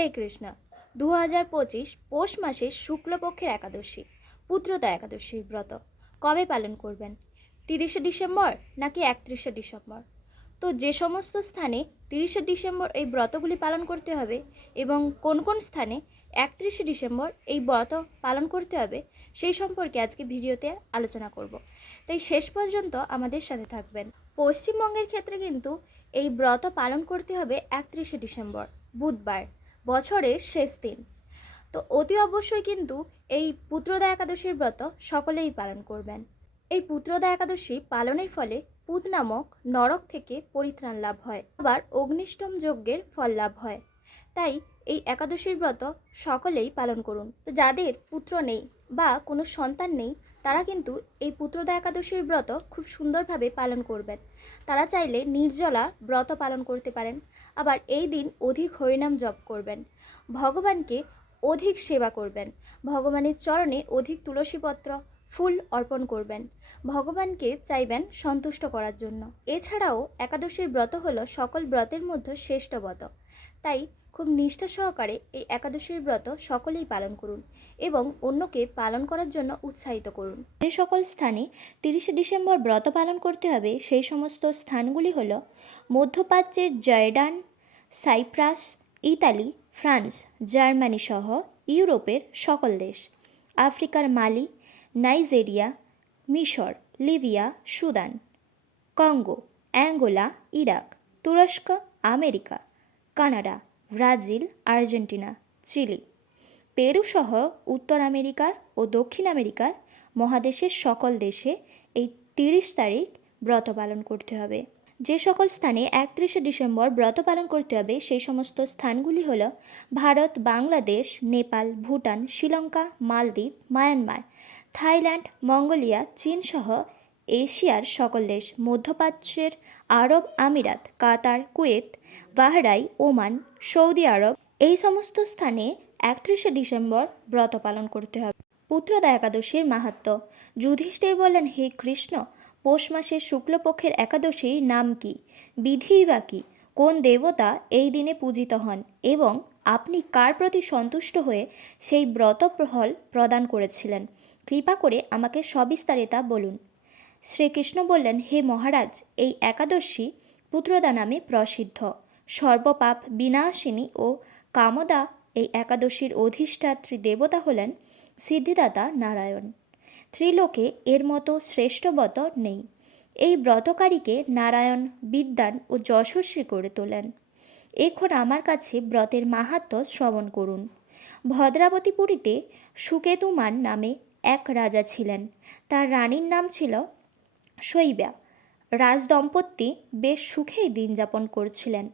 হরে কৃষ্ণ। 2025 পৌষ মাসের শুক্লপক্ষের একাদশী পুত্রদা একাদশীর ব্রত কবে পালন করবেন? 30শে ডিসেম্বর নাকি 31শে ডিসেম্বর? তো যে সমস্ত স্থানে 30শে ডিসেম্বর এই ব্রতগুলি পালন করতে হবে এবং কোন কোন স্থানে 31শে ডিসেম্বর এই ব্রত পালন করতে হবে সেই সম্পর্কে আজকে ভিডিওতে আলোচনা করব। তাই শেষ পর্যন্ত আমাদের সাথে থাকবেন। পশ্চিমবঙ্গের ক্ষেত্রে কিন্তু এই ব্রত পালন করতে হবে 31শে ডিসেম্বর বুধবার, বছরের শেষ দিন। তো অতি অবশ্যই কিন্তু এই পুত্রদা একাদশীর ব্রত সকলেই পালন করবেন। এই পুত্রদা একাদশী পালনের ফলে পুত নামক নরক থেকে পরিত্রাণ লাভ হয়, আবার অগ্নিষ্টম যজ্ঞের ফল লাভ হয়। তাই এই একাদশীর ব্রত সকলেই পালন করুন। তো যাদের পুত্র নেই বা কোনো সন্তান নেই তারা কিন্তু এই পুত্রদা একাদশীর ব্রত খুব সুন্দরভাবে পালন করবেন। তারা চাইলে নির্জলা ব্রত পালন করতে পারেন। আবার এই দিন অধিক হরিনাম জপ করবেন, ভগবানকে অধিক সেবা করবেন, ভগবানের চরণে অধিক তুলসীপত্র ফুল অর্পণ করবেন, ভগবানকে চাইবেন সন্তুষ্ট করার জন্য। এছাড়াও একাদশীর ব্রত হলো সকল ব্রতের মধ্যে শ্রেষ্ঠ ব্রত। তাই খুব নিষ্ঠা সহকারে এই একাদশীর ব্রত সকলেই পালন করুন এবং অন্যকে পালন করার জন্য উৎসাহিত করুন। যে সকল স্থানে 30শে ডিসেম্বর ব্রত পালন করতে হবে সেই সমস্ত স্থানগুলি হলো মধ্যপ্রাচ্যের Jordan, Cyprus, Italy, France, Germany সহ ইউরোপের সকল দেশ, আফ্রিকার মালি, নাইজেরিয়া, মিশর, Libya, Sudan, Congo, Angola, Iraq, তুরস্ক, America, Canada, Brazil, Argentina, Chile, Peru সহ উত্তর আমেরিকার ও দক্ষিণ আমেরিকার মহাদেশের সকল দেশে এই 30 তারিখ ব্রত পালন করতে হবে। যে সকল স্থানে 31শে ডিসেম্বর ব্রত পালন করতে হবে সেই সমস্ত স্থানগুলি হলো ভারত, বাংলাদেশ, নেপাল, ভুটান, শ্রীলঙ্কা, মালদ্বীপ, মায়ানমার, থাইল্যান্ড, মঙ্গোলিয়া, চীন সহ এশিয়ার সকল দেশ, মধ্যপ্রাচ্যের আরব আমিরাত, কাতার, কুয়েত, বাহরাইন, ওমান, সৌদি আরব, এই সমস্ত স্থানে 31শে ডিসেম্বর ব্রত পালন করতে হবে। পুত্রদা একাদশীর মাহাত্ম্য। যুধিষ্ঠির বললেন, হে কৃষ্ণ, পৌষ মাসের শুক্লপক্ষের একাদশীর নাম কি, বিধি বা কি, কোন দেবতা এই দিনে পূজিত হন এবং আপনি কার প্রতি সন্তুষ্ট হয়ে সেই ব্রত ফল প্রদান করেছিলেন? কৃপা করে আমাকে সবিস্তারে তা বলুন। শ্রীকৃষ্ণ বললেন, হে মহারাজ, এই একাদশী পুত্রদা নামে প্রসিদ্ধ। সর্বপাপ বিনাশিনী ও কামদা এই একাদশীর অধিষ্ঠাত্রী দেবতা হলেন সিদ্ধিদাতা নারায়ণ। ত্রিলোকে এর মতো শ্রেষ্ঠ ব্রত নেই। এই ব্রতকারীকে নারায়ণ বিদ্বান ও যশস্বী করে তোলেন। এখন আমার কাছে ব্রতের মাহাত্ম্য শ্রবণ করুন। ভদ্রাবতীপুরীতে সুকেতুমান নামে এক রাজা ছিলেন। তার রানীর নাম ছিল শৈব্যা। রাজদম্পতি বেশ সুখেই দিন যাপন করছিলেন।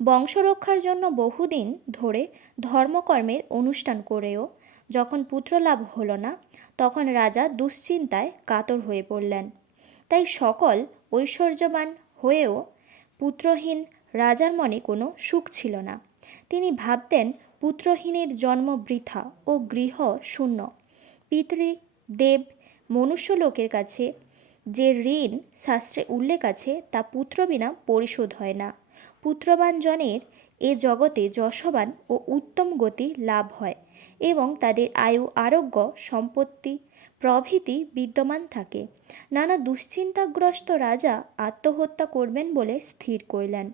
বংশরক্ষার জন্য বহুদিন ধরে ধর্মকর্মের অনুষ্ঠান করেও যখন পুত্রলাভ হলো না তখন রাজা দুশ্চিন্তায় কাতর হয়ে পড়লেন। তাই সকল ঐশ্বর্যবান হয়েও পুত্রহীন রাজার মনে কোনো সুখ ছিল না। তিনি ভাবতেন পুত্রহীনের জন্ম বৃথা ও গৃহ শূন্য। পিতৃ দেব মনুষ্যলোকের কাছে যে ঋণ শাস্ত্রে উল্লেখ আছে তা পুত্র বিনা পরিশোধ হয় না। পুত্রবান জনের এ জগতে যশবান ও উত্তম গতি লাভ হয় এবং তাদের আয়ু, আরোগ্য, সম্পত্তি প্রভৃতি বিদ্যমান থাকে। নানা দুশ্চিন্তাগ্রস্ত রাজা আত্মহত্যা করবেন বলে স্থির করলেন,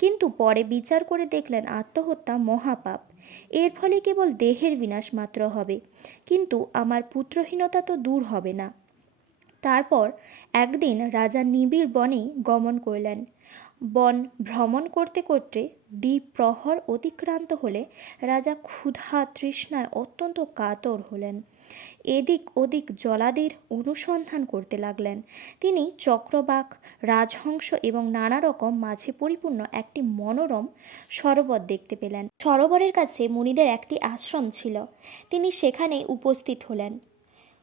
কিন্তু পরে বিচার করে দেখলেন আত্মহত্যা মহাপাপ। এর ফলে কেবল দেহের বিনাশ মাত্র হবে, কিন্তু আমার পুত্রহীনতা তো দূর হবে না। তারপর একদিন রাজা নিবিড় বনে গমন করলেন। বন ভ্রমণ করতে করতে দ্বিপ্রহর অতিক্রান্ত হলে রাজা ক্ষুধা তৃষ্ণায় অত্যন্ত কাতর হলেন। এদিক ওদিক জলাদির অনুসন্ধান করতে লাগলেন। তিনি চক্রবাক, রাজহংস এবং নানা রকম মাছে পরিপূর্ণ একটি মনোরম সরোবর দেখতে পেলেন। সরোবরের কাছে মুনিদের একটি আশ্রম ছিল। তিনি সেখানে উপস্থিত হলেন।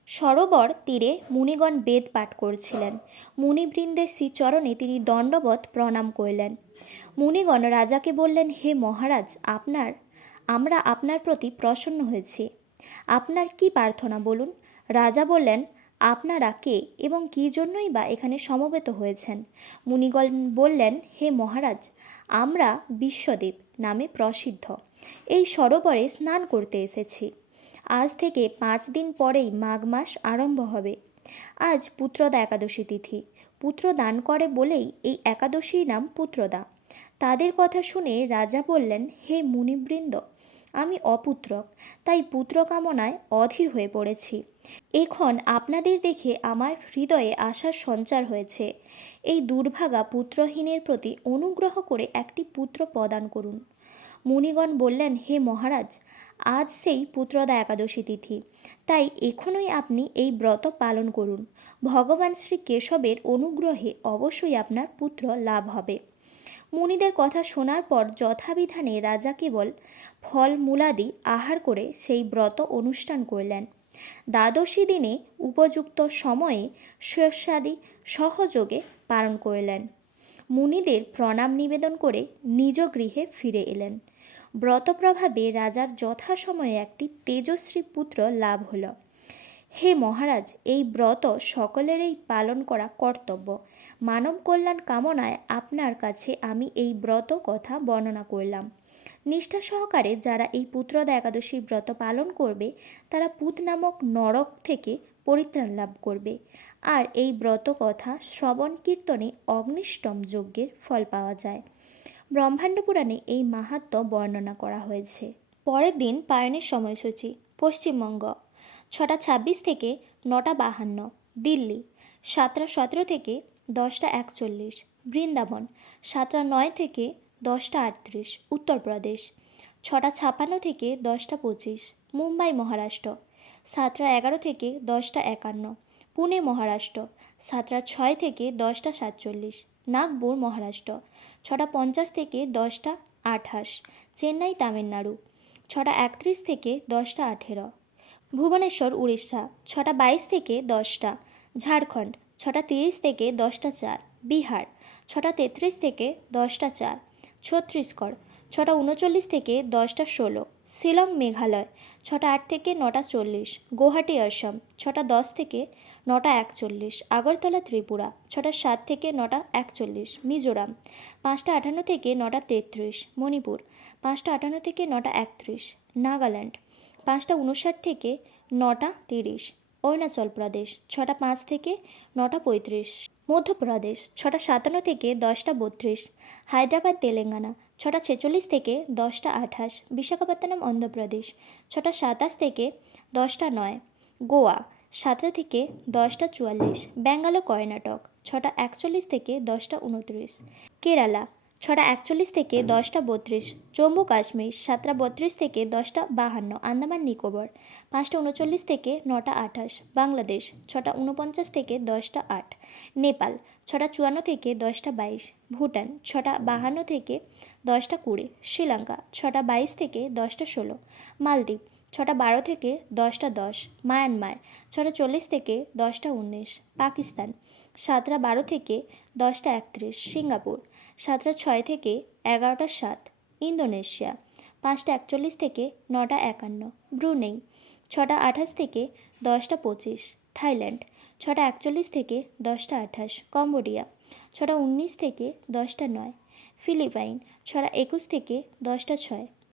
সরোবর তীরে মুনিগণ বেদ পাঠ করছিলেন। মুনিবৃন্দের শ্রীচরণে তিনি দণ্ডবৎ প্রণাম করলেন। মুনিগণ রাজাকে বললেন, হে মহারাজ, আমরা আপনার প্রতি প্রসন্ন হয়েছি। আপনার কি প্রার্থনা বলুন। রাজা বললেন, আপনারা কে এবং কী জন্যই বা এখানে সমবেত হয়েছেন? মুনিগণ বললেন, হে মহারাজ, আমরা বিশ্বদেব নামে প্রসিদ্ধ। এই সরোবরে স্নান করতে এসেছি। আজ থেকে 5 দিন পরেই মাঘ মাস আরম্ভ হবে। আজ পুত্রদা একাদশী তিথি। পুত্র দান করে বলেই এই একাদশীর নাম পুত্রদা। তাদের কথা শুনে রাজা বললেন, হে মুনিবৃন্দ, আমি অপুত্রক, তাই পুত্র কামনায় অধীর হয়ে পড়েছি। এখন আপনাদের দেখে আমার হৃদয়ে আশার সঞ্চার হয়েছে। এই দুর্ভাগা পুত্রহীনের প্রতি অনুগ্রহ করে একটি পুত্র প্রদান করুন। মুনিগণ বললেন, হে মহারাজ, আজ সেই পুত্রদা একাদশী তিথি, তাই এখনই আপনি এই ব্রত পালন করুন। ভগবান শ্রী কেশবের অনুগ্রহে অবশ্যই আপনার পুত্র লাভ হবে। মুনিদের কথা শোনার পর যথাবিধানে রাজা কেবল ফল মূলাদি আহার করে সেই ব্রত অনুষ্ঠান করলেন। দ্বাদশী দিনে উপযুক্ত সময়ে শস্যাদি সহযোগে পালন করলেন। মুনিদের প্রণাম নিবেদন করে নিজ গৃহে ফিরে এলেন। ব্রত প্রভাবে রাজার যথাসময়ে একটি তেজস্বী পুত্র লাভ হল। হে মহারাজ, এই ব্রত সকলেরই পালন করা কর্তব্য। মানব কল্যাণ কামনায় আপনার কাছে আমি এই ব্রত কথা বর্ণনা করলাম। নিষ্ঠা সহকারে যারা এই পুত্রদা একাদশীর ব্রত পালন করবে তারা পুত নামক নরক থেকে পরিত্রাণ লাভ করবে। আর এই ব্রত কথা শ্রবণ কীর্তনে অগ্নিষ্টম যজ্ঞের ফল পাওয়া যায়। ব্রহ্মাণ্ড পুরাণে এই মাহাত্ম্য বর্ণনা করা হয়েছে। পরের দিন পায়নের সময়সূচি। পশ্চিমবঙ্গ 6:26 থেকে 9:52, দিল্লি 7:17 থেকে 10:41, বৃন্দাবন 7:09 থেকে 10:38, উত্তরপ্রদেশ 6:56 থেকে 10:25, মুম্বাই মহারাষ্ট্র 7:11 থেকে 10:51, পুনে মহারাষ্ট্র 7:06 থেকে 10:47, নাগপুর মহারাষ্ট্র 6:50 থেকে 10:28, চেন্নাই তামিলনাড়ু 6:31 থেকে 10:18, ভুবনেশ্বর উড়িষ্যা 6:22 থেকে 10টা, ঝাড়খণ্ড 6:30 থেকে 10:04, বিহার 6:33 থেকে 10:04, ছত্তিশগড় 6:39 থেকে 10:16, শিলং মেঘালয় 6:08 থেকে 9:40, গুয়াহাটি আসাম 6:10 থেকে 9:41, আগরতলা ত্রিপুরা 6:07 থেকে 9:41, মিজোরাম 5:58 থেকে 9:33, মণিপুর 5:58 থেকে 9:31, নাগাল্যান্ড 5:59 থেকে 9:30, অরুণাচল প্রদেশ 6:05 থেকে 9:35, মধ্যপ্রদেশ 6:57 থেকে 10:32, হায়দ্রাবাদ তেলেঙ্গানা 6:46 থেকে 10:28, বিশাখাপত্তনম অন্ধ্রপ্রদেশ 6:27 থেকে 10:09, গোয়া 7টা থেকে 10:44, ব্যাঙ্গালোর কর্ণাটক 6:41 থেকে 10:29, কেরালা 6:41 থেকে 10:32, জম্মু কাশ্মীর 7:32 থেকে 10:52, আন্দামান নিকোবর 5:39 থেকে 9:28, বাংলাদেশ 6:49 থেকে 10:08, নেপাল 6:54 থেকে 10:22, ভুটান 6:52 থেকে 10:20, শ্রীলঙ্কা 6:22 থেকে 10:16, মালদ্বীপ 6:12 থেকে 10:10, মায়ানমার 6:40 থেকে 10:19, পাকিস্তান 7:12 থেকে 10:31, সিঙ্গাপুর 7:06 থেকে 11:07, ইন্দোনেশিয়া 5:41 থেকে 9:51, ব্রুনেই 6:28 থেকে 10:25, থাইল্যান্ড 6:41 থেকে 10:28, কম্বোডিয়া 6:19 থেকে 10:09, ফিলিপাইন 6:21 থেকে 10:06,